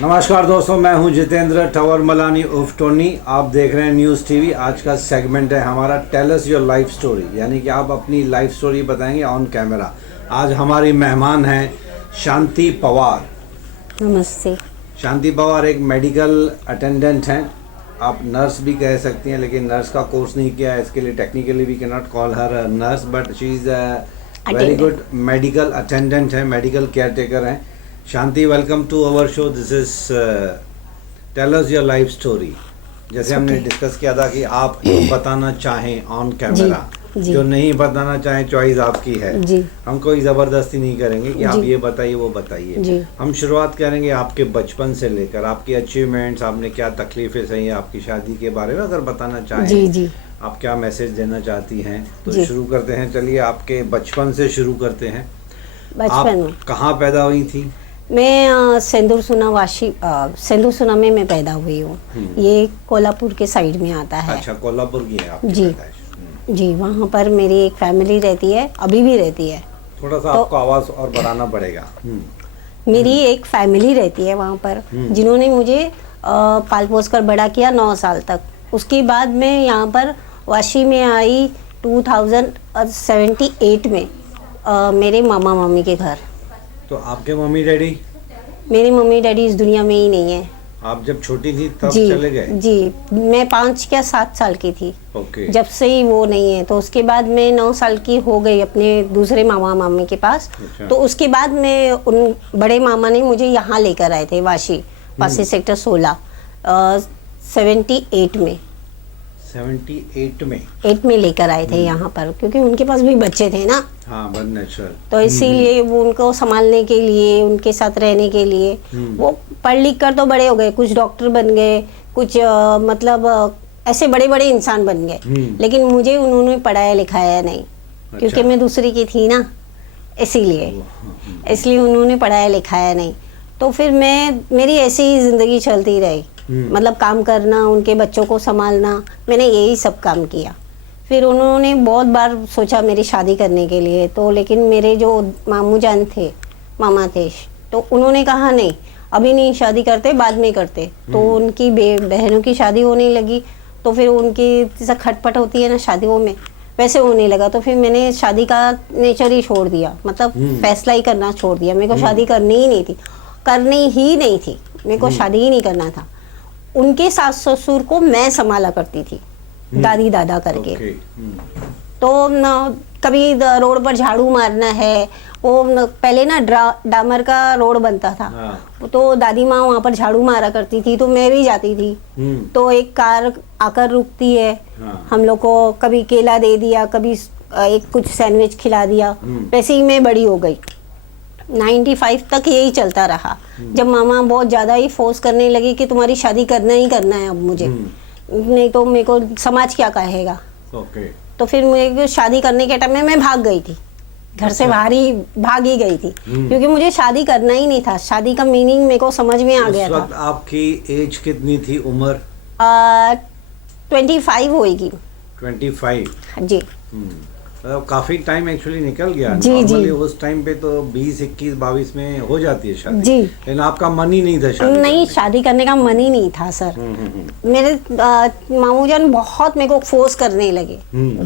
नमस्कार दोस्तों, मैं हूं जितेंद्र टवर मलानी उर्फ टोनी। आप देख रहे हैं न्यूज़ टीवी। आज का सेगमेंट है हमारा tell us your life story, यानी कि आप अपनी लाइफ स्टोरी बताएंगे ऑन कैमरा। आज हमारी मेहमान हैं शांति पवार। नमस्ते। शांति पवार एक मेडिकल अटेंडेंट हैं, आप नर्स भी कह सकती हैं, लेकिन नर्स का कोर्स नहीं किया है, इसके लिए technically we can not call her nurse, but she is very good medical attendant है, मेडिकल केयर टेकर हैं। Shanti, welcome to our show. This is tell us your life story. जैसे हमने डिस्कस किया था कि आप बताना चाहें ऑन कैमरा, जो नहीं बताना चाहें चॉइस आपकी है। हम कोई ज़बरदस्ती नहीं करेंगे कि आप ये बताइए वो बताइए। हम शुरुआत करेंगे आपके बचपन से लेकर आपकी अचीवमेंट्स, आपने क्या तकलीफें सही है, आपकी शादी के बारे में अगर बताना चाहें, आप क्या मैसेज देना चाहती हैं तो शुरू करते हैं। चलिए आपके बचपन से शुरू करते हैं। बचपन में कहाँ पैदा हुई थी? मैं सेंदूर सुना में मैं पैदा हुई हूँ। ये कोल्हापुर के साइड में आता है। अच्छा, कोल्हापुर की है आपकी जी पैदाइश। जी, वहाँ पर मेरी एक फैमिली रहती है, अभी भी रहती है। थोड़ा सा आपको आवाज़ और बढ़ाना पड़ेगा। मेरी एक फैमिली रहती है वहाँ पर, जिन्होंने मुझे पाल पोस कर बड़ा किया 9 साल तक। उसके बाद मैं यहाँ पर वाशी में आई 2078 में मेरे मामा मामी के घर। तो आपके मम्मी डैडी? मेरी मम्मी डैडी इस दुनिया में ही नहीं है। आप जब छोटी थी तब चले गए? जी, मैं 5 या 7 साल की थी। जब से ही वो नहीं है, तो उसके बाद मैं 9 साल की हो गई अपने दूसरे मामा मामी के पास। अच्छा। तो उसके बाद मैं उन बड़े मामा ने मुझे यहाँ लेकर आए थे, वाशी पासी सेक्टर 16 78 में। 78 में? 8 में लेकर आए थे यहाँ पर, क्योंकि उनके पास भी बच्चे थे ना। हाँ, बहुत नेचुरल। तो इसीलिए वो उनको संभालने के लिए, उनके साथ रहने के लिए, वो पढ़ लिख कर तो बड़े हो गए, कुछ डॉक्टर बन गए, कुछ मतलब ऐसे बड़े बड़े इंसान बन गए, लेकिन मुझे उन्होंने पढ़ाया लिखाया नहीं। अच्छा। क्योंकि मैं दूसरी की थी ना, इसलिए उन्होंने पढ़ाया लिखाया नहीं। तो फिर मेरी ऐसी ही ज़िंदगी चलती रही, मतलब काम करना, उनके बच्चों को संभालना, मैंने यही सब काम किया। फिर उन्होंने बहुत बार सोचा मेरी शादी करने के लिए, तो लेकिन मेरे जो मामू जान थे, मामा थे, तो उन्होंने कहा नहीं, अभी नहीं शादी करते, बाद में करते। तो उनकी बहनों की शादी होने लगी, तो फिर उनकी जैसा खटपट होती है ना शादियों में, वैसे होने लगा। तो फिर मैंने शादी का नेचर ही छोड़ दिया, मतलब फैसला ही करना छोड़ दिया। मेरे को शादी करनी ही नहीं थी, मेरे को शादी ही नहीं करना था। उनके सास ससुर को मैं संभाला करती थी, दादी दादा करके। तो कभी रोड पर झाड़ू मारना है, वो पहले ना डामर का रोड बनता था। तो दादी माँ वहाँ पर झाड़ू मारा करती थी, तो मैं भी जाती थी। तो एक कार आकर रुकती है, हम लोग को कभी केला दे दिया, कभी एक कुछ सैंडविच खिला दिया। वैसे ही मैं बड़ी हो गई। 95 तक यही चलता रहा। जब मामा बहुत ज़्यादा ही फोर्स करने लगी कि तुम्हारी शादी करना ही करना है अब मुझे, नहीं तो मेरे को समाज क्या कहेगा। तो फिर मुझे शादी करने के टाइम में मैं भाग गई थी, घर से भाग ही गई थी, क्योंकि मुझे शादी करना ही नहीं था। शादी का मीनिंग मेरे को समझ में आ गया था। आपकी एज कितनी थी, उम्र? 25 होएगी। 25? जी। काफी टाइम एक्चुअली निकल गया। जी। उस टाइम पे तो 20, 21, 22 में हो जाती है शादी। जी। लेकिन आपका मन ही नहीं था शादी? नहीं, शादी करने का मन ही नहीं था सर। मेरे मामू जान बहुत मेरे को फोर्स करने लगे,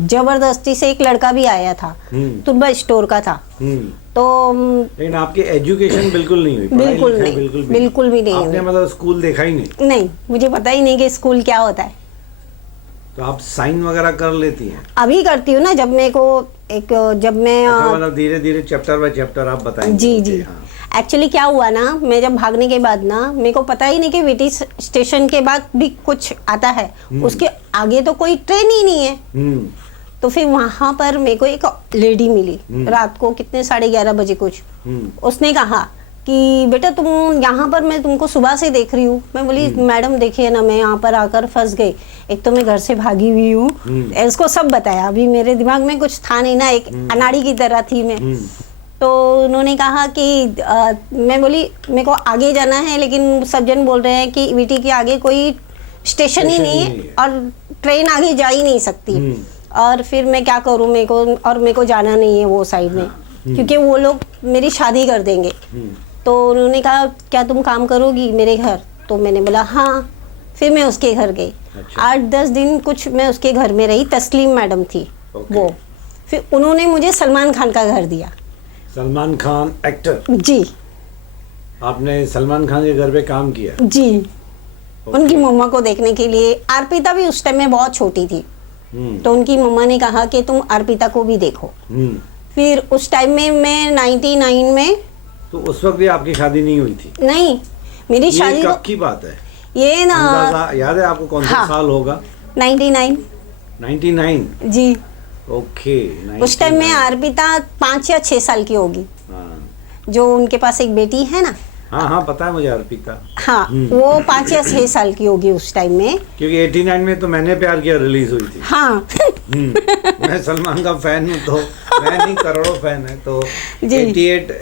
जबरदस्ती से। एक लड़का भी आया था, तुरबा स्टोर का था। तो लेकिन आपकी एजुकेशन बिल्कुल नहीं हुई? बिल्कुल भी नहीं। आपने मतलब स्कूल देखा ही नहीं? नहीं, मुझे पता ही नहीं कि स्कूल क्या होता है। तो आप साइन वगैरह कर लेती हैं? अभी करती हूँ ना, जब मैं मतलब धीरे धीरे चैप्टर बाय चैप्टर आप बताएंगे? जी। एक्चुअली क्या हुआ ना, मैं जब भागने के बाद ना, मेरे को पता ही नहीं कि वीटी स्टेशन के बाद भी कुछ आता है, उसके आगे तो कोई ट्रेन ही नहीं है। तो फिर वहां पर मेरे को एक लेडी मिली, रात को कितने 11:30 बजे कुछ। उसने कहा कि बेटा तुम यहाँ पर, मैं तुमको सुबह से देख रही हूँ। मैं बोली मैडम देखिए ना, मैं यहाँ पर आकर फंस गई, एक तो मैं घर से भागी हुई हूँ। उसको सब बताया, अभी मेरे दिमाग में कुछ था नहीं ना, एक अनाड़ी की तरह थी मैं। तो उन्होंने कहा कि मैं बोली मेरे को आगे जाना है, लेकिन सब जन बोल रहे हैं कि वीटी के आगे कोई स्टेशन ही नहीं है और ट्रेन आगे जा ही नहीं सकती। और फिर मैं क्या करूँ, मेरे को जाना नहीं है वो साइड में, क्योंकि वो लोग मेरी शादी कर देंगे। तो उन्होंने कहा क्या तुम काम करोगी मेरे घर? तो मैंने बोला हाँ। फिर मैं उसके घर गई। अच्छा। 8-10 दिन कुछ मैं उसके घर में रही। तस्लीम मैडम थी वो। फिर उन्होंने मुझे सलमान खान का घर दिया। सलमान खान एक्टर? जी आपने सलमान खान के घर पे काम किया? जी। उनकी मम्मा को देखने के लिए। अर्पिता भी उस टाइम में बहुत छोटी थी, तो उनकी मम्मा ने कहा कि तुम अर्पिता को भी देखो। फिर उस टाइम में मैं 99 में। तो उस वक्त भी आपकी शादी नहीं हुई थी? नहीं, मेरी शादी कब की बात है? ये ना याद है आपको कौन सा हाँ, साल होगा? 99 जी। ओके। उस टाइम में अर्पिता 5 या 6 साल की होगी। हाँ जो उनके पास एक बेटी है ना। हाँ हाँ, पता है मुझे अर्पिता। हाँ, वो 5 या 6 साल की होगी उस टाइम में। क्योंकि 89 में तो मैंने प्यार किया रिलीज हुई थी। हाँ मैं सलमान का फैन हूँ, तो मैं नहीं करोड़ों फैन है, तो जी। 88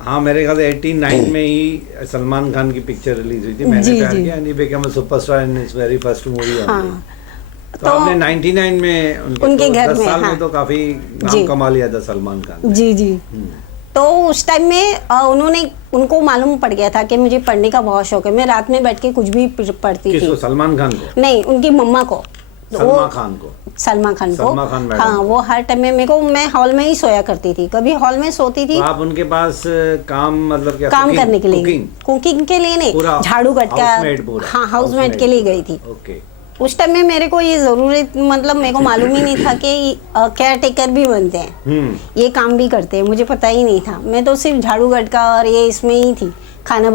हाँ मेरे ख्याल से 89 में ही सलमान खान की पिक्चर रिलीज हुई थी। मैंने जी, प्यार जी। किया, and he became a superstar in his very first movie. हाँ, तो आपने 99 में उनके तो घर 10 में, साल हाँ। में तो काफी जी। नाम कमा लिया था सलमान खान ने। जी जी। तो उस टाइम में उनको मालूम पड़ गया था कि मुझे पढ़ने का बहुत शौक है। मैं रात में बैठ के कुछ भी पढ़ती थी। किसको? सलमान खान को? नहीं, उनकी मम्मा को। सलमान खान को? सलमान खान को। सलमान खान मैडम। हाँ, वो हर टाइम में मेरे को, मैं हॉल में ही सोया करती थी। कभी हॉल में सोती थी। तो आप उनके पास काम मतलब क्या? काम करने के लिए। कुकिंग? कुकिंग के लिए नहीं, पूरा झाड़ू गटका। हाउसमेड पूरा? हाँ, हाउसमेड के लिए गई थी। ओके। उस टाइम में मेरे को ये जरूरत, मतलब मेरे को मालूम ही नहीं था कि केयर टेकर भी बनते हैं, ये काम भी करते हैं। मुझे पता ही नहीं था। मैं तो सिर्फ झाड़ू गटका और ये इसमें ही थी। खाना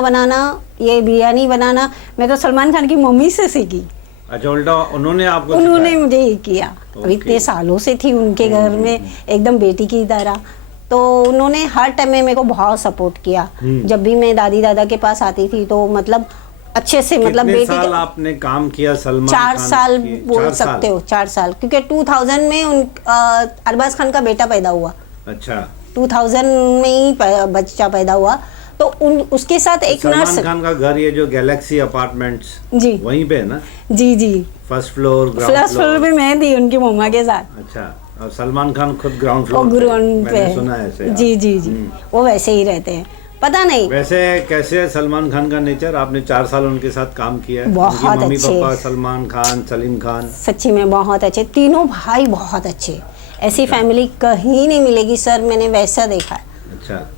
बनाना, ये बिरयानी बनाना मैं तो सलमान खान की मम्मी से सीखी। अच्छा, उल्टा उन्होंने आपको उन्होंने सिखाया? मुझे ये किया। अब इतने सालों से थी उनके घर में, एकदम बेटी की तरह। तो उन्होंने हर टाइम में मेरे को बहुत सपोर्ट किया। जब भी मैं दादी दादा के पास आती थी तो मतलब अच्छे से, मतलब कितने बेटी साल आपने काम किया सलमान 4 खान साल की? बोल 4 सकते हो, 4 साल। क्योंकि 2000 में अरबाज खान का बेटा पैदा हुआ। अच्छा। 2000 में ही बच्चा पैदा हुआ। तो उसके साथ एक नर्स। सलमान खान का घर ये जो गैलेक्सी अपार्टमेंट्स जी वहीं पे है ना? जी जी। First floor, ground first floor पे मैं थी उनकी मम्मा के साथ। अच्छा, और सलमान खान खुद ग्राउंड वो फ्लोर ग्राउंड पे मैंने सुना है ऐसे। जी जी जी। वो वैसे ही रहते हैं, पता नहीं। वैसे कैसे है सलमान खान का नेचर? आपने 4 साल उनके साथ काम किया है। बहुत उनकी मम्मी अच्छे। पापा सलमान खान, सलीम खान, सच्ची में बहुत अच्छे, तीनों भाई बहुत अच्छे। ऐसी फैमिली कहीं नहीं मिलेगी सर, मैंने वैसा देखा है। अच्छा।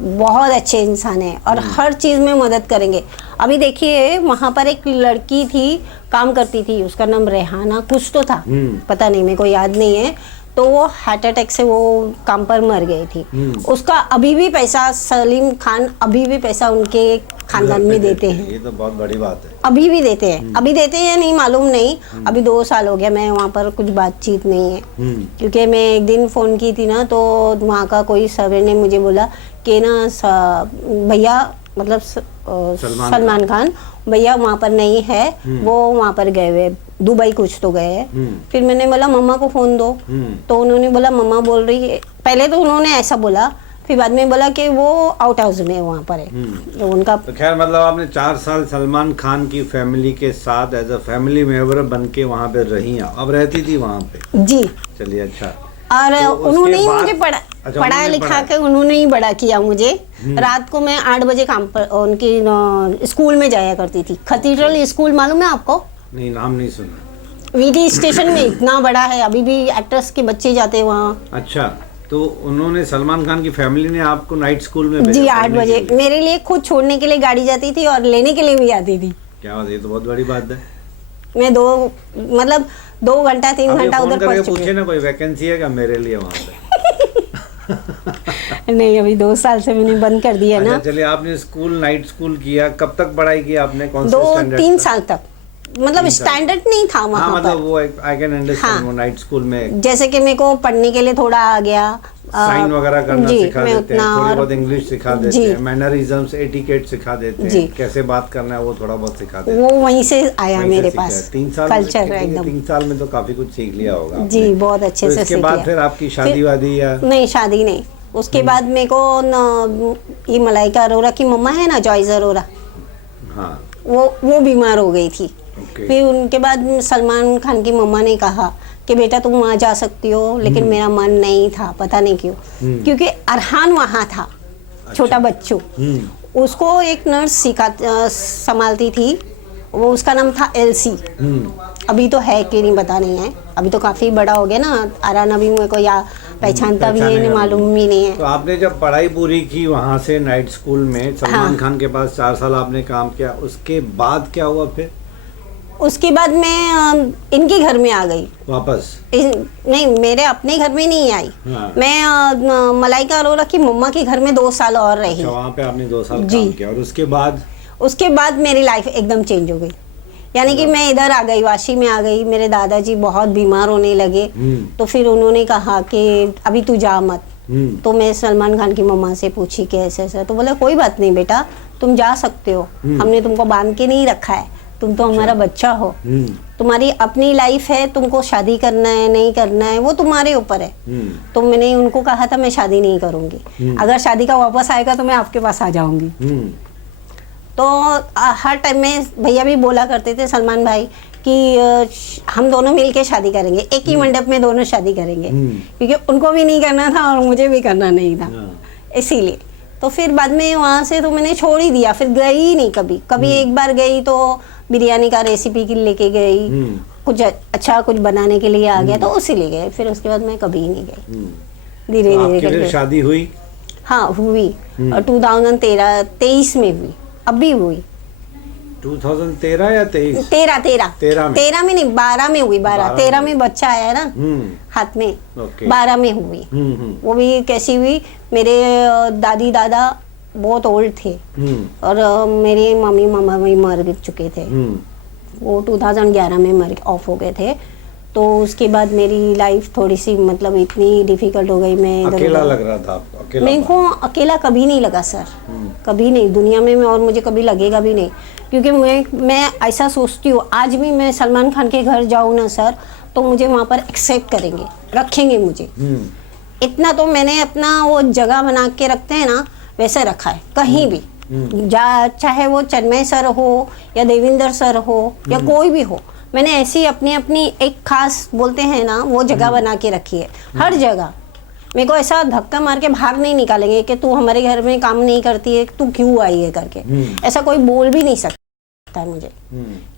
बहुत अच्छे इंसान है और हर चीज़ में मदद करेंगे। अभी देखिए वहाँ पर एक लड़की थी, काम करती थी, उसका नाम रेहाना कुछ तो था, पता नहीं, मेरे को याद नहीं है। तो वो हार्ट अटैक से वो काम पर मर गई थी। उसका अभी भी पैसा, सलीम खान अभी भी पैसा उनके खानदान में देते हैं। ये तो बहुत बड़ी बात है। अभी भी देते हैं। अभी देते हैं नहीं मालूम नहीं। अभी 2 साल हो गया, मैं वहाँ पर कुछ बातचीत नहीं है। क्योंकि मैं एक दिन फ़ोन की थी ना, तो वहाँ का कोई सर्वे ने मुझे बोला कि ना भैया, मतलब सलमान खान भैया वहाँ पर नहीं है, वो वहाँ पर गए हुए, दुबई कुछ तो गए हैं। फिर मैंने बोला मम्मा को फ़ोन दो। तो उन्होंने बोला मम्मा बोल रही है। पहले तो उन्होंने ऐसा बोला, फिर बाद में बोला कि वो आउट हाउस में वहाँ पर है उनका। तो खैर, मतलब आपने 4 साल सलमान खान की फैमिली के साथ एज अ फैमिली मेंबर बन के वहाँ पे रही हैं। अब रहती थी वहाँ पे? जी। चलिए, अच्छा। और तो उसके उन्होंने ही बाद- मुझे अच्छा, पढ़ा उन्होंने लिखा पढ़ाया। के उन्होंने ही बड़ा किया मुझे। रात को मैं 8 बजे काम पर उनकी स्कूल में जाया करती थी। कैथीड्रल स्कूल मालूम है आपको? नहीं, नाम नहीं सुना। वीटी स्टेशन में इतना बड़ा है, अभी भी एक्टर्स के बच्चे जाते हैं वहाँ। अच्छा, तो उन्होंने, सलमान खान की फैमिली ने आपको नाइट स्कूल में भेजा जी, 8 पढ़ने बजे के लिए? मेरे लिए खुद छोड़ने के लिए गाड़ी जाती थी और लेने के लिए भी आती थी। क्या बात है, ये तो बहुत बड़ी बात है। मैं 2 घंटा 3 अब ये घंटा फोन उधर करके पढ़ चुकी पूछे ना कोई वैकेंसी है क्या मेरे लिए वहाँ पे? हूँ। नहीं, अभी 2 साल से मैंने बंद कर दिया अच्छा, ना। चलिए, आपने स्कूल, नाइट स्कूल किया, कब तक पढ़ाई की आपने? कौन से 2-3 स्टैंडर्ड साल तक, मतलब स्टैंडर्ड नहीं था हाँ, वहाँ मतलब पर। वो आई कैन अंडरस्टैंड। हाँ। वो नाइट स्कूल में जैसे कि मेरे को पढ़ने के लिए थोड़ा आ गया, साइन वगैरह करना जी, सिखा मैं देते हैं, उतना थोड़ी और- बहुत इंग्लिश सिखा देते जी। हैं, मैनरिज्म्स, एटिकेट सिखा देते जी। हैं, कैसे बात करना है वो थोड़ा बहुत सिखा देते हैं। वो वहीं से आया वहीं से मेरे सीखा है। पास। 3 साल कल्चर एकदम। 3 साल में तो काफी कुछ सीख लिया होगा आपने। जी, बहुत अच्छे तो से इसके सीख बाद लिया। फिर आपकी शादी वादी या? नहीं, शादी नहीं। उसके बाद मेरे को ये मलाइका अरोरा की मम्मा है ना, जॉयस अरोरा, हाँ, वो बीमार हो गई थी। ओके। फिर उनके बाद सलमान खान की मम्मा ने कहा कि बेटा तुम वहाँ जा सकती हो, लेकिन मेरा मन नहीं था, पता नहीं क्यों। क्योंकि अरहान वहाँ था। छोटा बच्चू, उसको एक नर्स संभालती थी, वो उसका नाम था एलसी। अभी तो है कि नहीं पता नहीं है, अभी तो काफ़ी बड़ा हो गया ना, आराना भी मेरे को या पहचानता भी है नहीं, मालूम भी नहीं है। तो आपने जब पढ़ाई पूरी की वहाँ से नाइट स्कूल में सलमान हाँ। खान के पास 4 साल आपने काम किया, उसके बाद क्या हुआ फिर? उसके बाद मैं इनके घर में आ गई वापस? नहीं, मेरे अपने घर में नहीं आई। हाँ। मैं मलाइका अरोरा की मम्मा के घर में 2 साल और रही। अच्छा, वहाँ पे आपने 2 साल जी। काम किया, और उसके बाद मेरी लाइफ एकदम चेंज हो गई। यानी कि मैं इधर आ गई, वाशी में आ गई, मेरे दादाजी बहुत बीमार होने लगे। तो फिर उन्होंने कहा कि अभी तू जा मत। तो मैं सलमान खान की मम्मा से पूछी कि ऐसे ऐसा, तो बोला कोई बात नहीं बेटा, तुम जा सकते हो, हमने तुमको बांध के नहीं रखा है, तुम तो हमारा बच्चा हो, तुम्हारी अपनी लाइफ है, तुमको शादी करना है नहीं करना है वो तुम्हारे ऊपर है। तो मैंने उनको कहा था मैं शादी नहीं करूंगी, अगर शादी का वापस आएगा तो मैं आपके पास आ जाऊंगी। तो हर टाइम में भैया भी बोला करते थे सलमान भाई कि हम दोनों मिलके शादी करेंगे, एक ही मंडप में दोनों शादी करेंगे, क्योंकि उनको भी नहीं करना था और मुझे भी करना नहीं था, इसीलिए। तो फिर बाद में वहाँ से तो मैंने छोड़ ही दिया, फिर गई ही नहीं कभी। कभी एक बार गई तो बिरयानी का रेसिपी के लेके गई, कुछ अच्छा कुछ बनाने के लिए आ गया तो उसी ले गए, फिर उसके बाद मैं कभी नहीं गई। धीरे धीरे करके शादी हुई? हाँ हुई, 2023 में हुई, अभी हुई। 2013 या 23? 13 में नहीं, 12 में हुई। 13 में बच्चा आया ना हाथ में, 12 में हुई। वो भी कैसी हुई, मेरे दादी दादा बहुत ओल्ड थे और मेरे मम्मी मामा भी मर चुके थे, वो 2011 में ऑफ हो गए थे। तो उसके बाद मेरी लाइफ थोड़ी सी मतलब इतनी डिफिकल्ट हो गई, मैं अकेला लग रहा था आपको? अकेला मेरे को अकेला कभी नहीं लगा सर, कभी नहीं दुनिया में, और मुझे कभी लगेगा भी नहीं, क्योंकि मैं ऐसा सोचती हूँ, आज भी मैं सलमान खान के घर जाऊँ ना सर, तो मुझे वहाँ पर एक्सेप्ट करेंगे, रखेंगे मुझे। इतना तो मैंने अपना वो जगह बना के रखते हैं ना, वैसे रखा है। कहीं भी चाहे वो चिन्मय सर हो या देविंदर सर हो या कोई भी हो, मैंने ऐसी अपनी अपनी एक खास बोलते हैं ना वो जगह बना के रखी है। हर जगह मेरे को ऐसा धक्का मार के बाहर नहीं निकालेंगे कि तू हमारे घर में काम नहीं करती है, तू क्यों आई है करके, ऐसा कोई बोल भी नहीं सकता है मुझे,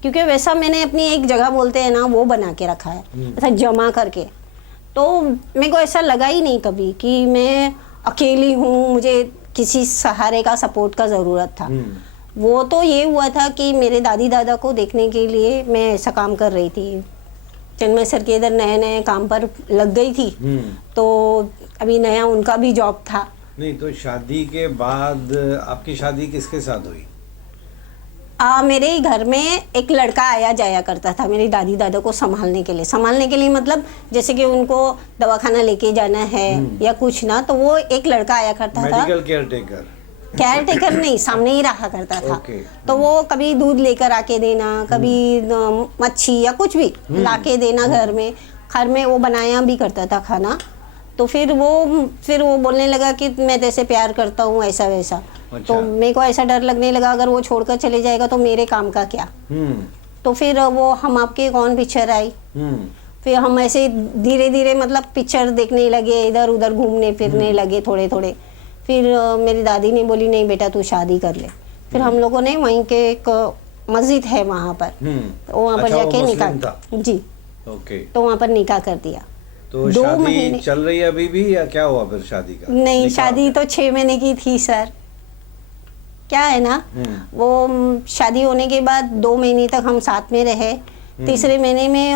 क्योंकि वैसा मैंने अपनी एक जगह बोलते हैं ना वो बना के रखा है, ऐसा जमा करके। तो मेरे को ऐसा लगा ही नहीं कभी कि मैं अकेली हूँ, मुझे किसी सहारे का सपोर्ट का ज़रूरत था। वो तो ये हुआ था कि मेरे दादी दादा को देखने के लिए मैं ऐसा काम कर रही थी, चिन्मय सर के इधर नए नए काम पर लग गई थी, तो अभी नया उनका भी जॉब था। नहीं तो शादी के बाद आपकी शादी किसके साथ हुई? मेरे घर में एक लड़का आया जाया करता था मेरी दादी दादा को संभालने के लिए मतलब जैसे कि उनको दवाखाना लेके जाना है या कुछ ना, तो वो एक लड़का आया करता था। मेडिकल केयरटेकर नहीं, सामने ही रहा करता था। तो वो कभी दूध लेकर आके देना, कभी मच्छी या कुछ भी लाके देना घर में वो बनाया भी करता था खाना। तो फिर वो बोलने लगा कि मैं तेरे प्यार करता हूँ ऐसा वैसा। अच्छा। तो मेरे को ऐसा डर लगने लगा अगर वो छोड़कर चले जाएगा तो मेरे काम का क्या। तो फिर वो हम आपके कौन पिक्चर आई, फिर हम ऐसे धीरे धीरे मतलब पिक्चर देखने लगे, इधर उधर घूमने फिरने लगे थोड़े थोड़े। फिर मेरी दादी ने बोली नहीं बेटा तू शादी कर ले। फिर हम लोगों ने वहीं के एक मस्जिद है वहाँ पर, वहाँ पर जाके निकाह जी, तो वहाँ पर निकाह कर दिया। तो 2 महीने चल रही है अभी भी या क्या हुआ फिर शादी का? नहीं, शादी तो 6 महीने की थी सर। क्या है ना, वो शादी होने के बाद 2 महीने तक हम साथ में रहे। तीसरे महीने में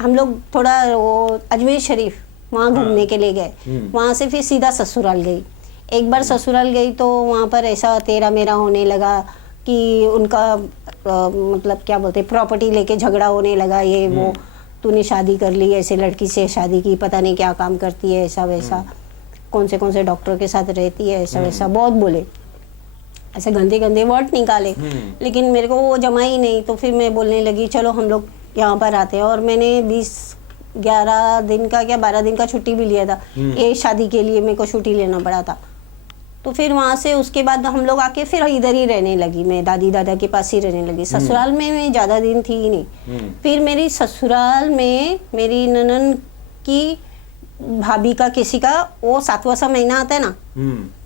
हम लोग थोड़ा वो अजमेर शरीफ वहाँ घूमने के लिए गए। वहाँ से फिर सीधा ससुराल गई। एक बार ससुराल गई तो वहाँ पर ऐसा तेरा मेरा होने लगा कि उनका मतलब क्या बोलते प्रॉपर्टी लेके झगड़ा होने लगा, ये वो तूने शादी कर ली, ऐसे लड़की से शादी की, पता नहीं क्या काम करती है ऐसा वैसा, कौन से डॉक्टर के साथ रहती है ऐसा वैसा, बहुत बोले, ऐसे गंदे गंदे वर्ड निकाले। लेकिन मेरे को वो जमा ही नहीं। तो फिर मैं बोलने लगी चलो हम लोग यहाँ पर आते हैं। और मैंने 11 दिन का क्या 12 दिन का छुट्टी भी लिया था, ये शादी के लिए मेरे को छुट्टी लेना पड़ा था। तो फिर वहाँ से उसके बाद हम लोग आके फिर इधर ही रहने लगी, मैं दादी दादा के पास ही रहने लगी। ससुराल में मैं ज़्यादा दिन थी ही नहीं। फिर मेरी ससुराल में मेरी ननन की भाभी का किसी का वो 7वां सा महीना आता है ना,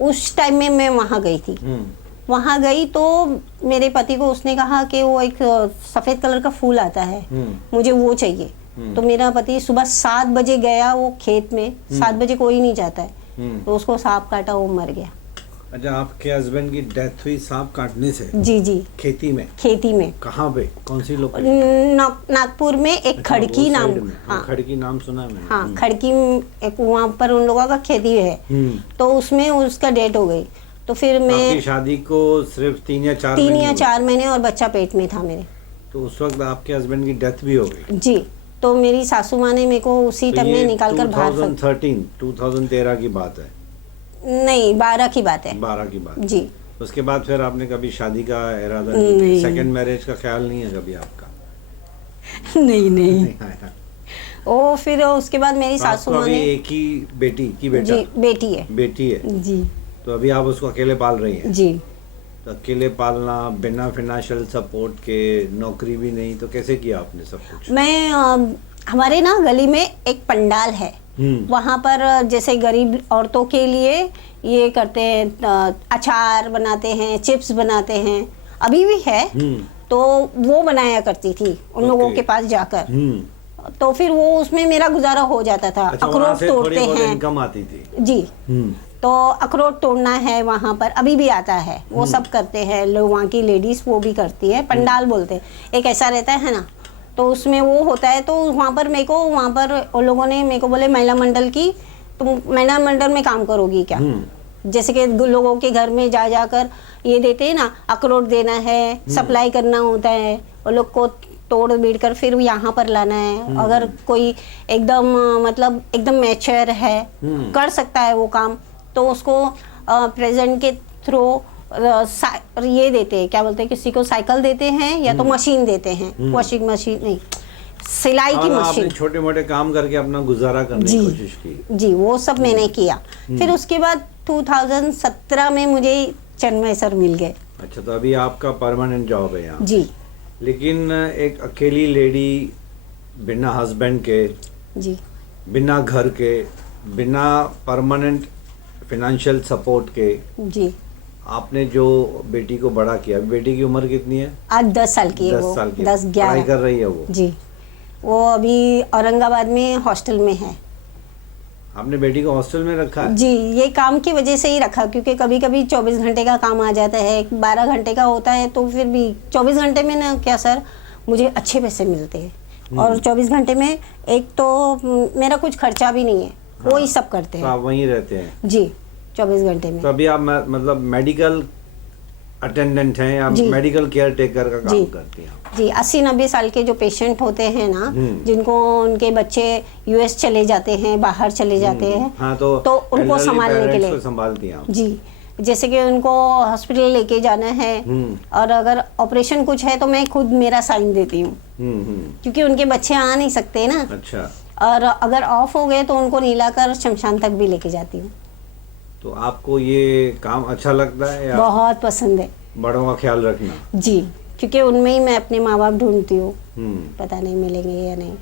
उस टाइम में मैं वहाँ गई थी। वहाँ गई तो मेरे पति को उसने कहा कि वो एक सफ़ेद कलर का फूल आता है, मुझे वो चाहिए। तो मेरा पति सुबह 7 बजे गया वो खेत में, 7 बजे कोई नहीं जाता है, तो उसको सांप काटा, वो मर गया। अच्छा, आपके हस्बैंड की डेथ हुई सांप काटने से? जी जी, खेती में? खेती में। कहाँ पे, कौन सी लोग? नागपुर में एक खड़की नाम। हाँ, खड़की नाम सुना है मैंने। हाँ, खड़की एक वहाँ पर उन लोगों का खेती है, तो उसमें उसका डेथ हो गई। तो फिर मैं, आपकी शादी को सिर्फ 3 या 4 महीने और बच्चा पेट में था मेरे। तो उस वक्त आपके हस्बैंड की डेथ भी हो गई? जी। तो मेरी सासू माँ ने मेरे को उसी टाइम में निकाल कर बाहर। 2013 की बात है? नहीं, 12 की बात है। 12 की बात जी। उसके बाद फिर आपने कभी शादी का इरादा नहीं? सेकंड मैरिज का ख्याल नहीं है कभी आपका? नहीं। ओ, फिर उसके बाद मेरी तो सासू माँ अभी ने, एक ही बेटी की बेटा? जी, बेटी है। बेटी है जी। तो अभी आप उसको अकेले पाल रही हैं? जी। तो अकेले पालना, बिना फाइनेंशियल सपोर्ट के, नौकरी भी नहीं, तो कैसे किया आपने सब कुछ? मैं हमारे ना गली में एक पंडाल है, वहाँ पर जैसे गरीब औरतों के लिए ये करते हैं, अचार बनाते हैं, चिप्स बनाते हैं, अभी भी है। तो वो बनाया करती थी उन लोगों के पास जाकर। तो फिर वो उसमें मेरा गुजारा हो जाता था। अच्छा, अखरोट तोड़ते हैं, इनकम आती थी? जी। तो अखरोट तोड़ना है वहाँ पर, अभी भी आता है, वो सब करते हैं लोग, वहाँ की लेडीज वो भी करती है। पंडाल बोलते हैं, एक ऐसा रहता है ना, तो उसमें वो होता है। तो वहाँ पर मेरे को, वहाँ पर उन लोगों ने मेरे को बोले महिला मंडल की, तुम महिला मंडल में काम करोगी क्या? जैसे कि लोगों के घर में जा जाकर ये देते हैं ना, अखरोट देना है, सप्लाई करना होता है, और लोग को तोड़ बीड़ कर फिर यहाँ पर लाना है। अगर कोई एकदम मतलब एकदम मैच्योर है, कर सकता है वो काम, तो उसको प्रेजेंट के थ्रू ये देते हैं, क्या बोलते हैं, किसी को साइकिल देते हैं या तो मशीन देते हैं, वॉशिंग मशीन नहीं, सिलाई की मशीन। छोटे मोटे काम करके अपना गुजारा करने की कोशिश की? जी, वो सब मैंने किया। फिर उसके बाद 2017 में मुझे चन्मय सर मिल गए। अच्छा, तो अभी आपका परमानेंट जॉब है यहाँ? जी। लेकिन एक अकेली लेडी, बिना हस्बैंड के, जी, बिना घर के, बिना परमानेंट फाइनेंशियल सपोर्ट के, जी, आपने जो बेटी को बड़ा किया। बेटी की उम्र कितनी है? आज 10 साल की है। 10 साल की 10-11 पढ़ाई कर रही है वो? जी। वो अभी औरंगाबाद में हॉस्टल में है। आपने बेटी को हॉस्टल में रखा है? जी, ये काम की वजह से ही रखा, क्योंकि कभी कभी 24 घंटे का काम आ जाता है, 12 घंटे का होता है, तो फिर भी 24 घंटे में ना क्या सर, मुझे अच्छे पैसे मिलते हैं। और 24 घंटे में एक तो मेरा कुछ खर्चा भी नहीं है। हाँ, वो ही सब करते हैं। तो आप वहीं रहते हैं? जी, 24 घंटे में। तो अभी आप मतलब मेडिकल अटेंडेंट हैं या मेडिकल केयर टेकर का काम करती हैं? जी, 80-90 साल के जो पेशेंट होते हैं ना, जिनको उनके बच्चे यूएस चले जाते हैं, बाहर चले जाते हैं, हाँ, तो उनको संभालने के लिए संभालती हैं? जी, जैसे कि उनको हॉस्पिटल लेके जाना है, और अगर ऑपरेशन कुछ है तो मैं खुद मेरा साइन देती हूँ, क्योंकि उनके बच्चे आ नहीं सकते ना। अच्छा। और अगर ऑफ हो गए तो उनको नीलाकर शमशान तक भी लेके जाती हूँ। तो आपको ये काम अच्छा लगता है या? बहुत पसंद है। बड़ों का ख्याल रखना? जी, क्योंकि उनमें ही मैं अपने माँ बाप ढूंढती हूँ, पता नहीं मिलेंगे या नहीं।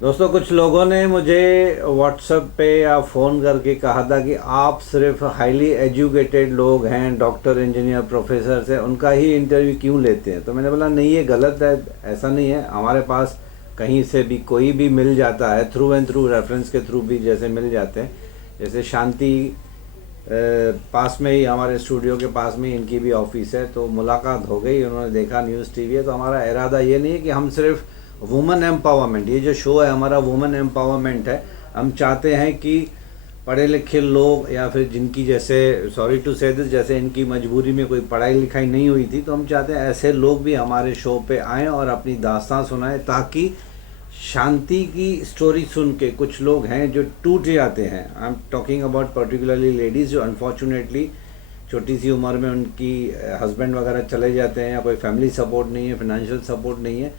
दोस्तों, कुछ लोगों ने मुझे व्हाट्सएप पे या फ़ोन करके कहा था कि आप सिर्फ हाईली एजुकेटेड लोग हैं, डॉक्टर, इंजीनियर, प्रोफेसर से, उनका ही इंटरव्यू क्यों लेते हैं? तो मैंने बोला नहीं, ये गलत है, ऐसा नहीं है। हमारे पास कहीं से भी कोई भी मिल जाता है, थ्रू एंड थ्रू, रेफरेंस के थ्रू भी जैसे मिल जाते हैं। जैसे शांति पास में ही, हमारे स्टूडियो के पास में इनकी भी ऑफिस है, तो मुलाकात हो गई, उन्होंने देखा न्यूज़ टीवी है। तो हमारा इरादा ये नहीं है कि हम सिर्फ वुमेन एम्पावरमेंट, ये जो शो है हमारा वुमेन एम्पावरमेंट है। हम चाहते हैं कि पढ़े लिखे लोग या फिर जिनकी, जैसे सॉरी टू से दिस, जैसे इनकी मजबूरी में कोई पढ़ाई लिखाई नहीं हुई थी, तो हम चाहते हैं ऐसे लोग भी हमारे शो पे आएँ और अपनी दास्तां सुनाएं, ताकि शांति की स्टोरी सुन के कुछ लोग हैं जो टूट जाते हैं। I am talking about particularly ladies जो अनफॉर्चुनेटली छोटी सी उम्र में उनकी हस्बैंड वगैरह चले जाते हैं, या कोई फैमिली सपोर्ट नहीं है, फाइनेंशियल सपोर्ट नहीं है।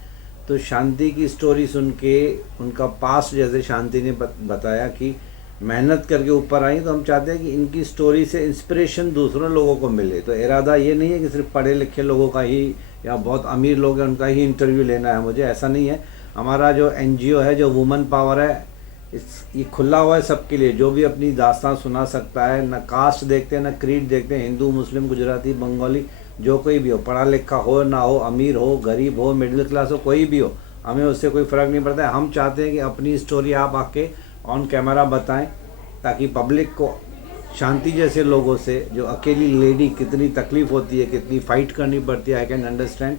तो शांति की स्टोरी सुन के, उनका पास्ट जैसे शांति ने बताया कि मेहनत करके ऊपर आई, तो हम चाहते हैं कि इनकी स्टोरी से इंस्पिरेशन दूसरों लोगों को मिले। तो इरादा ये नहीं है कि सिर्फ पढ़े लिखे लोगों का ही या बहुत अमीर लोग हैं उनका ही इंटरव्यू लेना है मुझे, ऐसा नहीं है। हमारा जो एनजीओ है, जो वुमेन पावर है, ये खुला हुआ है सबके लिए, जो भी अपनी दास्तान सुना सकता है। ना कास्ट देखते हैं, ना क्रीड देखते हैं, हिंदू मुस्लिम गुजराती बंगाली जो कोई भी हो, पढ़ा लिखा हो ना हो, अमीर हो गरीब हो मिडिल क्लास हो, कोई भी हो, हमें उससे कोई फ़र्क नहीं पड़ता है। हम चाहते हैं कि अपनी स्टोरी आप आके ऑन कैमरा बताएं, ताकि पब्लिक को शांति जैसे लोगों से, जो अकेली लेडी कितनी तकलीफ़ होती है, कितनी फ़ाइट करनी पड़ती है, आई कैन अंडरस्टैंड।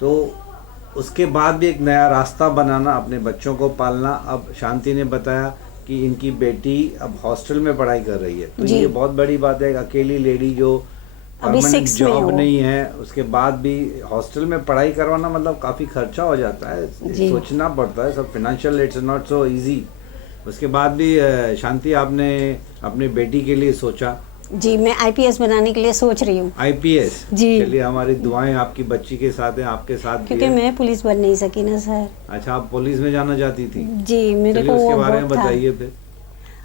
तो उसके बाद भी एक नया रास्ता बनाना, अपने बच्चों को पालना। अब शांति ने बताया कि इनकी बेटी अब हॉस्टल में पढ़ाई कर रही है, तो ये बहुत बड़ी बात है। एक अकेली लेडी जो अभी परमानेंट 6 में जॉब हो। नहीं है, उसके बाद भी हॉस्टल में पढ़ाई करवाना मतलब काफ़ी खर्चा हो जाता है, सोचना पड़ता है सब, financial it's not so easy. उसके बाद भी शांति आपने अपनी बेटी के लिए सोचा। जी, मैं आईपीएस बनाने के लिए सोच रही हूँ। आईपीएस, जी। चलिए हमारी दुआएं आपकी बच्ची के साथ हैं, आपके साथ भी क्योंकि है। मैं पुलिस बन नहीं सकी ना सर। अच्छा, आप पुलिस में जाना चाहती थी? जी, मेरे चलिए को उसके वो बारे में बहुत था। बताइए फिर,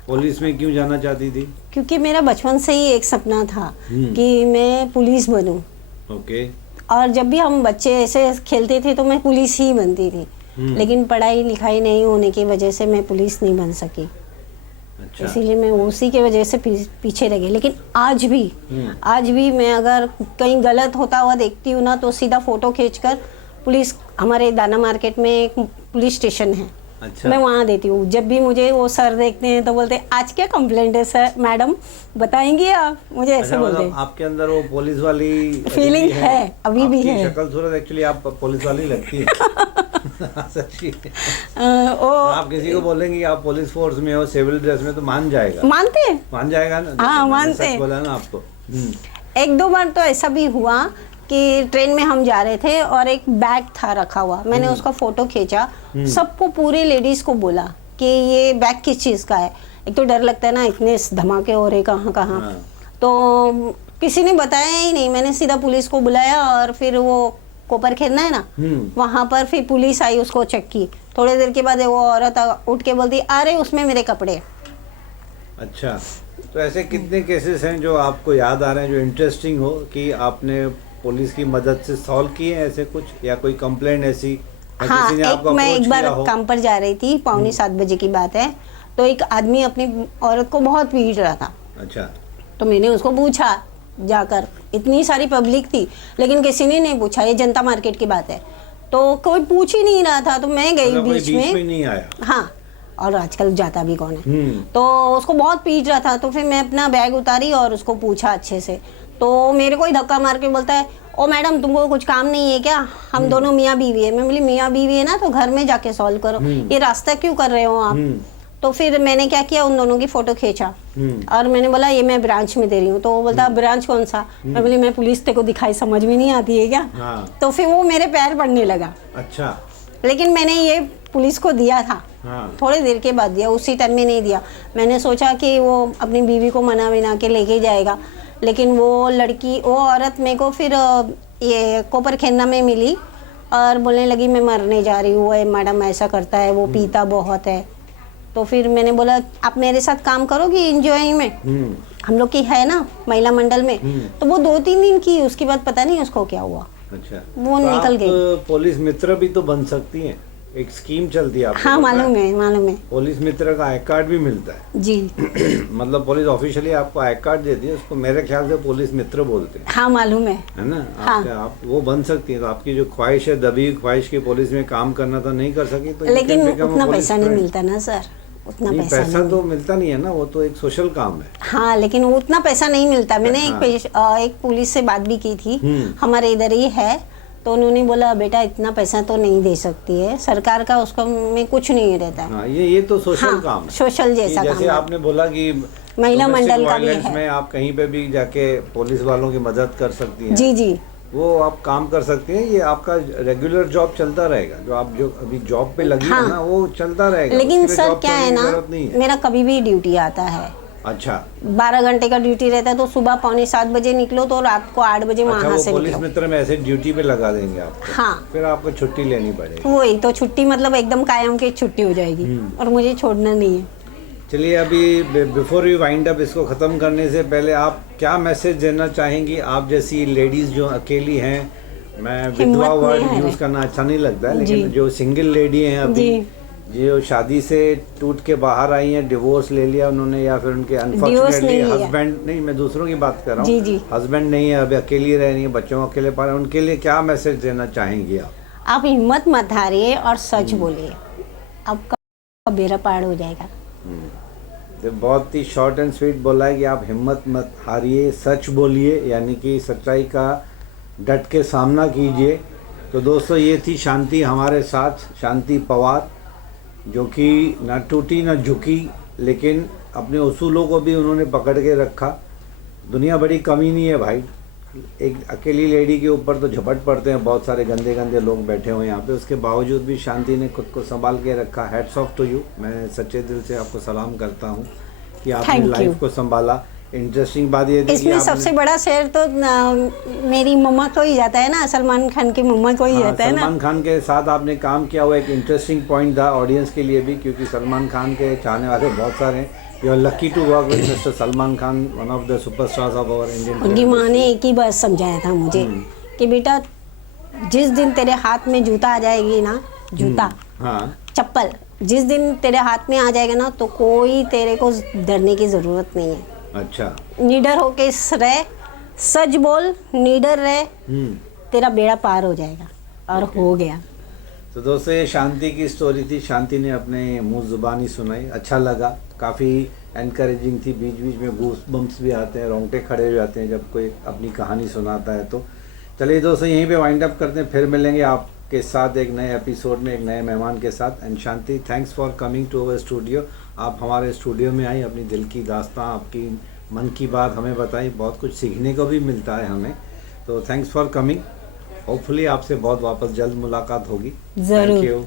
पुलिस में क्यों जाना चाहती थी? क्योंकि मेरा बचपन से ही एक सपना था कि मैं पुलिस बनूं। ओके। और जब भी हम बच्चे ऐसे खेलते थे तो मैं पुलिस ही बनती थी, लेकिन पढ़ाई लिखाई नहीं होने की वजह से मैं पुलिस नहीं बन सकी। अच्छा। इसीलिए मैं उसी के वजह से पीछे रह गई। लेकिन आज भी मैं अगर कहीं गलत होता हुआ देखती हूँ ना, तो सीधा फोटो खींचकर पुलिस, हमारे दाना मार्केट में एक पुलिस स्टेशन है, अच्छा। मैं वहाँ देती हूँ। जब भी मुझे वो सर देखते हैं तो बोलते हैं आज क्या कंप्लेंट है सर, मैडम बताएंगे आप, मुझे ऐसे अच्छा, बोलते मतलब हैं। आपके अंदर वो पुलिस वाली फीलिंग है, अभी भी है। शक्ल सूरत एक्चुअली आप पुलिस वाली लगती है। सच्ची। आप किसी को बोलेंगे कि आप पुलिस फोर्स में हो, सिविल ड्रेस में, तो मान जाएगा। मान जाएगा ना? हाँ, मैंने मानते सच हैं। बोला ना आपको। एक दो बार तो ऐसा भी हुआ कि ट्रेन में हम जा रहे थे और एक बैग था रखा हुआ, मैंने उसका फोटो खींचा, सबको, पूरे लेडीज को बोला कि ये बैग किस चीज़ का है। एक तो डर लगता है ना, इतने धमाके हो रहे कहाँ। तो किसी ने बताया ही नहीं, मैंने सीधा पुलिस को बुलाया और फिर वो कोपर खेलना है ना, वहाँ पर फिर पुलिस आई, उसको चेक की। थोड़ी देर के बाद वो औरत उठ के बोलती अरे उसमें मेरे कपड़े। अच्छा, तो ऐसे कितने केसेस हैं जो आपको याद आ रहे हैं जो इंटरेस्टिंग हो कि आपने पुलिस की मदद से सॉल्व किए हैं, ऐसे कुछ, या कोई कंप्लेंट ऐसी, या हाँ, किसी ने आपको मैं approach एक बार किया हो? काम पर जा रही थी, 6:45 की बात है, तो एक आदमी अपनी औरत को बहुत पीट रहा था। अच्छा। तो मैंने उसको पूछा जाकर, इतनी सारी पब्लिक थी लेकिन किसी ने नहीं पूछा, ये जनता मार्केट की बात है, तो कोई पूछ ही नहीं रहा था। तो मैं गई मतलब कोई बीच में नहीं आया। हाँ, और आजकल जाता भी कौन है। तो उसको बहुत पीट रहा था, तो फिर मैं अपना बैग उतारी और उसको पूछा अच्छे से। तो मेरे को ही धक्का मार के बोलता है ओ मैडम तुमको कुछ काम नहीं है क्या, हम दोनों मियाँ बीवी है। मैं बोली मियाँ बीवी है ना तो घर में जाके सॉल्व करो, ये रास्ता क्यों कर रहे हो आप। तो फिर मैंने क्या किया, उन दोनों की फोटो खींचा और मैंने बोला ये मैं ब्रांच में दे रही हूँ। तो वो बोलता ब्रांच कौन सा। मैं बोली मैं पुलिस, तेरे को दिखाई समझ में नहीं आती है क्या। हाँ। तो फिर वो मेरे पैर पड़ने लगा। अच्छा। लेकिन मैंने ये पुलिस को दिया था, हाँ। थोड़ी देर के बाद दिया, उसी टाइम में नहीं दिया। मैंने सोचा कि वो अपनी बीवी को मना विना के लेके जाएगा, लेकिन वो लड़की, वो औरत मेरे को फिर ये कोपर खेलना में मिली और बोलने लगी मैं मरने जा रही हूँ, मैडम ऐसा करता है, वो पीता बहुत है। तो फिर मैंने बोला आप मेरे साथ काम करोगी इंजॉइंग में, हम लोग की है ना महिला मंडल में। तो वो 2-3 दिन की, उसके बाद पता नहीं उसको क्या हुआ। अच्छा, वो तो निकल आप गई। पुलिस मित्र भी तो बन सकती हैं, एक स्कीम चलती है आपको हाँ पता मालूम है। पुलिस मित्र का आई कार्ड भी मिलता है। जी। मतलब पुलिस ऑफिशियली आपको आई कार्ड देती है, उसको मेरे ख्याल से पुलिस मित्र बोलते हैं, हाँ मालूम है ना। हाँ। आप वो बन सकती हैं, तो आपकी जो ख्वाहिश है, दबी हुई ख्वाहिश की पुलिस में काम करना, तो नहीं कर सकी तो लेकिन उतना पैसा नहीं मिलता ना सर, उतना नहीं, पैसा पैसा तो मिलता नहीं है ना, वो तो एक सोशल काम है। हाँ, लेकिन उतना पैसा नहीं मिलता। मैंने हाँ। एक पुलिस से बात भी की थी, हमारे इधर ही है, तो उन्होंने बोला बेटा इतना पैसा तो नहीं दे सकती है सरकार का, उसका में कुछ नहीं रहता है। हाँ, ये तो सोशल हाँ, काम है, सोशल जैसा काम जैसे है। आपने बोला कि महिला domestic मंडल का भी violence है। में आप कहीं पे भी जाके पुलिस वालों की मदद कर सकती हैं। जी जी। वो आप काम कर सकती हैं, ये आपका रेगुलर जॉब चलता रहेगा, जो आप जो अभी जॉब पे लगी है ना, वो चलता रहेगा। लेकिन उसके लिए सर job क्या है छोड़ने की ना, जरूरत नहीं है। मेरा कभी भी ड्यूटी आता है। अच्छा। 12 घंटे का ड्यूटी रहता है, तो सुबह 6:45 बजे निकलो तो रात को 8 बजे अच्छा, वहाँ वो से पुलिस निकलो। मित्र में ऐसे ड्यूटी पे लगा देंगे आपको, हाँ, फिर आपको छुट्टी लेनी पड़ेगी। वही तो छुट्टी, मतलब एकदम कायम की छुट्टी हो जाएगी और मुझे छोड़ना नहीं है। चलिए, अभी बिफोर यू वाइंड अप, इसको ख़त्म करने से पहले आप क्या मैसेज देना चाहेंगी, आप जैसी लेडीज़ जो अकेली हैं, मैं विधवा हिम्मत वर्ड नहीं है। यूज़ करना अच्छा नहीं लगता है, लेकिन जो सिंगल लेडी हैं अभी, ये वो शादी से टूट के बाहर आई हैं, डिवोर्स ले लिया उन्होंने, या फिर उनके अनफॉर्चुनेटली नहीं लिया। हस्बैंड नहीं, मैं दूसरों की बात कर रहा जी, हूँ, जी। हस्बैंड नहीं है, अभी अकेली रह रही है, बच्चों को अकेले पा रहे हैं, उनके लिए क्या मैसेज देना चाहेंगी आप? आप हिम्मत मत हारिए और सच बोलिए, आपका बेड़ा पार हो जाएगा। तो बहुत ही शॉर्ट एंड स्वीट बोला है कि आप हिम्मत मत हारिए, सच बोलिए, यानी कि सच्चाई का डट के सामना कीजिए। तो दोस्तों ये थी शांति हमारे साथ, शांति पवार, जो कि न टूटी न झुकी, लेकिन अपने उसूलों को भी उन्होंने पकड़ के रखा। दुनिया बड़ी कमी नहीं है भाई, एक अकेली लेडी के ऊपर तो झपट पड़ते हैं, बहुत सारे गंदे गंदे लोग बैठे हुए हैं यहाँ पे, उसके बावजूद भी शांति ने खुद को संभाल के रखा। हैट्स ऑफ टू यू, मैं सच्चे दिल से आपको सलाम करता हूँ कि आपने Thank लाइफ you. को संभाला। इंटरेस्टिंग बात ये थी कि इसमें सबसे बड़ा शेयर तो मेरी मम्मा को ही जाता है ना, सलमान खान की मम्मा को ही जाता है ना। सलमान खान के साथ आपने काम किया हुआ एक इंटरेस्टिंग पॉइंट था ऑडियंस के लिए भी, क्योंकि सलमान खान के चाहने वाले बहुत सारे हैं। You are lucky to work with mister Salman Khan, one of the superstars of our Indian. उनकी माँ ने एक ही बात समझाया था मुझे कि बेटा जिस दिन तेरे हाथ में जूता आ जाएगी ना, जूता हाँ, चप्पल जिस दिन तेरे हाथ में आ जाएगा ना, तो कोई तेरे को डरने की ज़रूरत नहीं है। अच्छा। निडर होके रह, सच बोल, निडर रह, तेरा बेड़ा पार हो जाएगा। और हो गया। तो दोस्तों ये शांति की स्टोरी थी, शांति ने अपने मुंह जुबानी सुनाई, अच्छा लगा, काफ़ी एनकरेजिंग थी। बीच बीच में गूस बम्प्स भी आते हैं, रोंगटे खड़े हो जाते हैं जब कोई अपनी कहानी सुनाता है। तो चलिए दोस्तों यहीं पे वाइंड अप करते हैं, फिर मिलेंगे आपके साथ एक नए एपिसोड में एक नए मेहमान के साथ। And Shanti, thanks for coming to our studio. आप हमारे स्टूडियो में आई, अपनी दिल की दास्तां, आपकी मन की बात हमें बताई, बहुत कुछ सीखने को भी मिलता है हमें। तो थैंक्स फॉर कमिंग, होपफुली आपसे बहुत वापस जल्द मुलाकात होगी। ज़रूर। Thank you.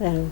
ज़रूर।